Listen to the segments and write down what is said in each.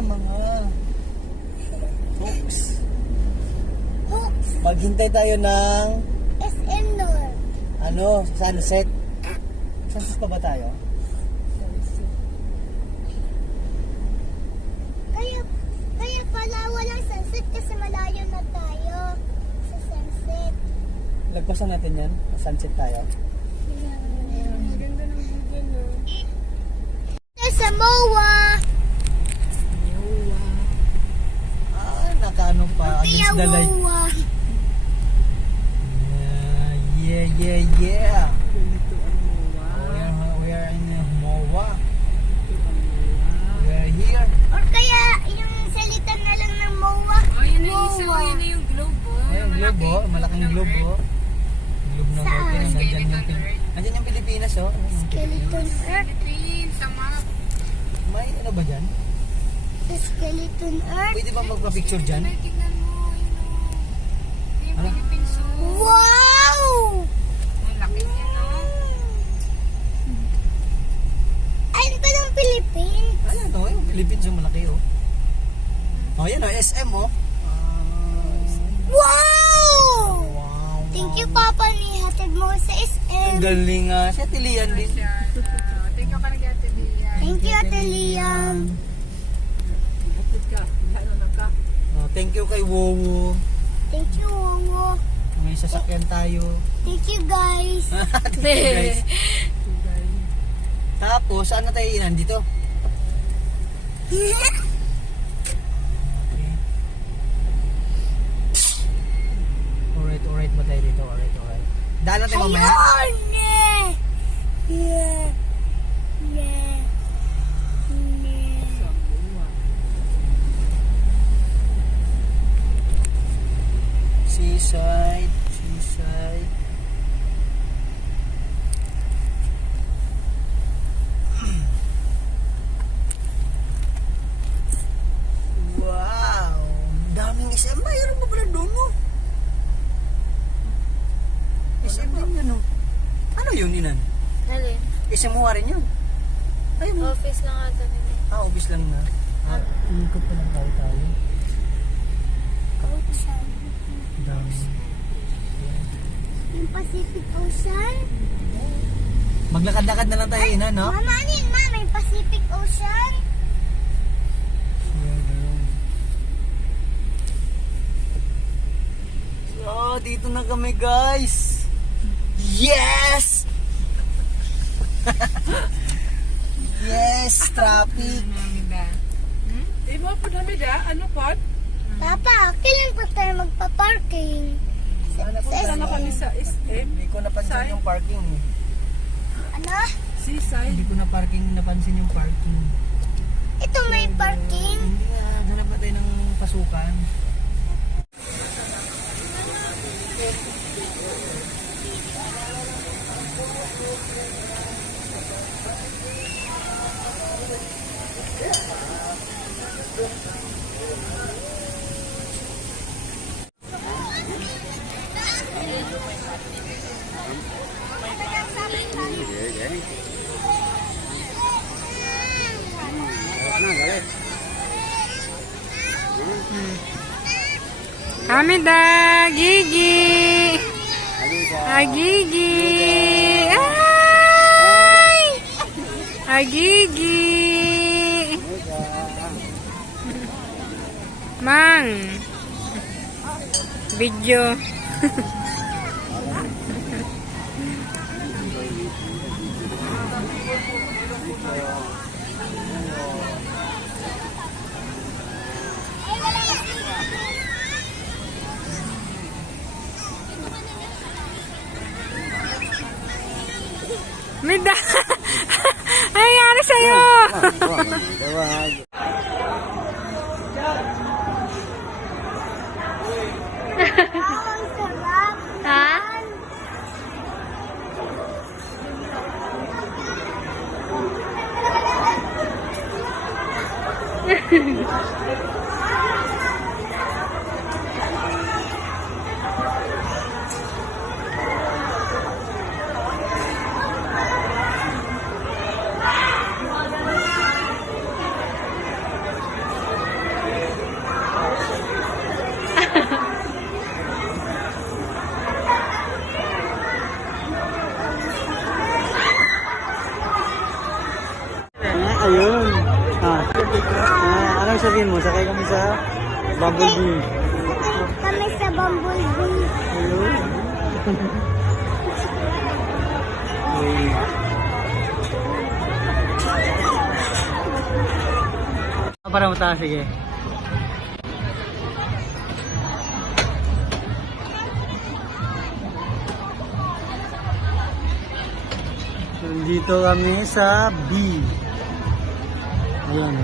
mga hooks. Maghintay tayo ng SM North. Sunset. Sunset pa ba tayo? Kaya pala walang sunset kasi malayo na tayo sa sunset. Lagpasan natin yan. Sunset tayo. Maganda ng video, no? Sa MOA. Nakaano pa. Against the light. MOA. Yeah. We are in MOA. We are here. Or kaya yung salita na lang ng MOA. Yun na yung globe, Ayun, globe, oh. Malaking globe, oh. Globe ng Saan? Earth. Nandiyan yung Pilipinas, oh. Skeleton Earth. Philippines, sa map. May ano ba dyan? Skeleton Earth. Pwede ba magpa-picture dyan? Tignan mo, yung Ano? Philippines, Wow! ang laki niya, no? Ayun pa ng Philippines. Ano to? Yung Philippines yung malaki, oh. Oh, yan, oh. SM, oh. Wow! Wow. Thank you, Papa, ni hatid mo sa SM. Ang galing nga. Si Ate Lian din. Thank you ka nag-ate Lian. Thank you, Ate Liam. Oh, thank you kay Wowo. Thank you, Wowo. May sasakyan tayo. Thank you, guys. Thank you, guys. Tapos, saan na tayo inan dito? Okay. Alright ba tayo dito? Alright. Daan natin mamaya? Ayun! Yeah. Seaside. Wow! Daming SM. Mayroon pa pala doon, no? SM din yan, no? Ano yun, Inan? Alin? SM mo rin yun? Ayun, Office lang ata nila. office lang na. Ikot pa lang tayo. Ocean. Dami. Yung Pacific Ocean. Maglakad-lakad na lang tayo, Inan, no? Mama, ano yun, Ma? May Pacific Ocean? So, dito na kami, guys. Yes! Yes, traffic. Mo po dami da? Ano po? Papa, kailan pa tayo magpa-parking? Sana kami sa SM. Hindi ko napansin yung parking. Ano? Seaside. Hindi ko napansin yung parking. Ito may parking. Hindi nga, hanap na tayo ng pasukan. Hamida, Gigi. Gigi. Ay! Gigi. Mang. Video. Mida! Ano nangyari sa'yo? Ang sarap. Ha? Anong sabihin mo? Sakay kami sa Bumblebee. Kami sa Bumblebee. Hello? Para mataas, sige. Nandito kami sa B. Ayan.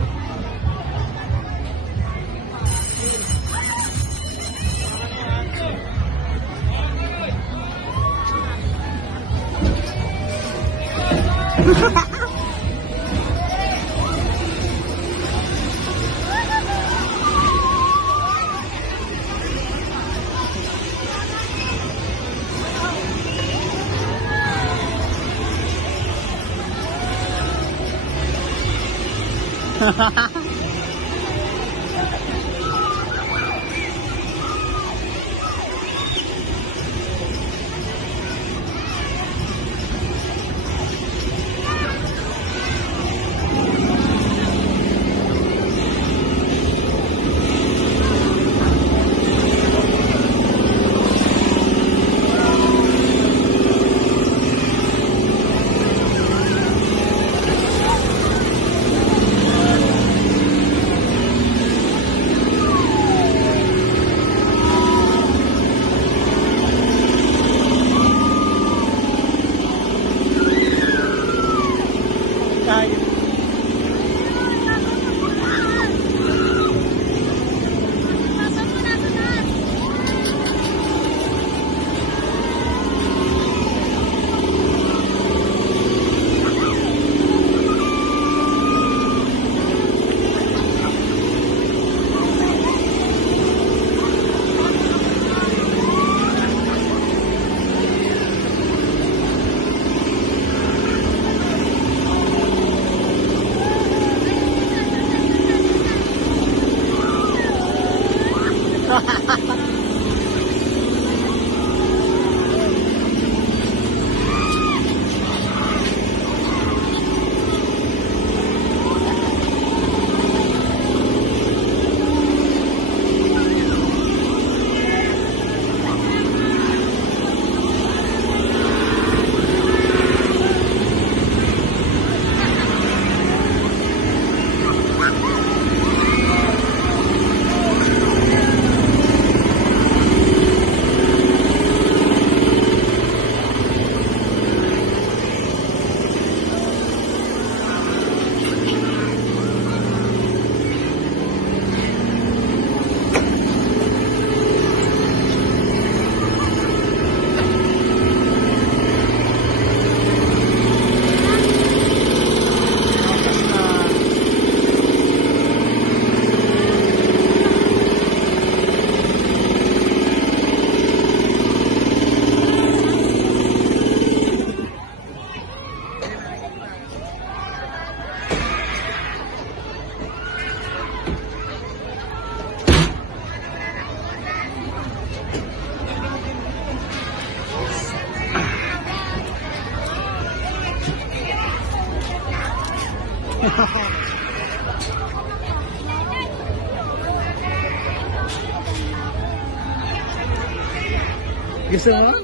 Gusto mo?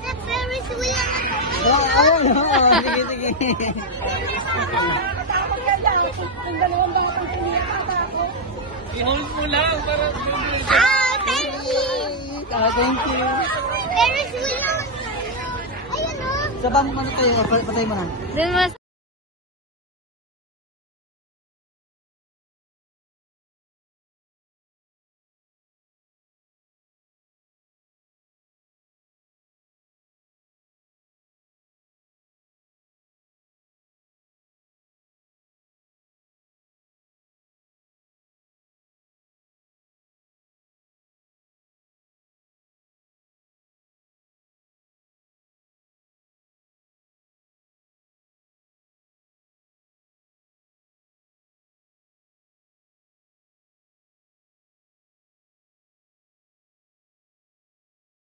Sa Ferris wheel na Oo, sige, sige. I-hold mo lang para thank you! Thank you. Ferris wheel na. Ayun o. Sa bang ano tayo? Patay mo na. Doon mas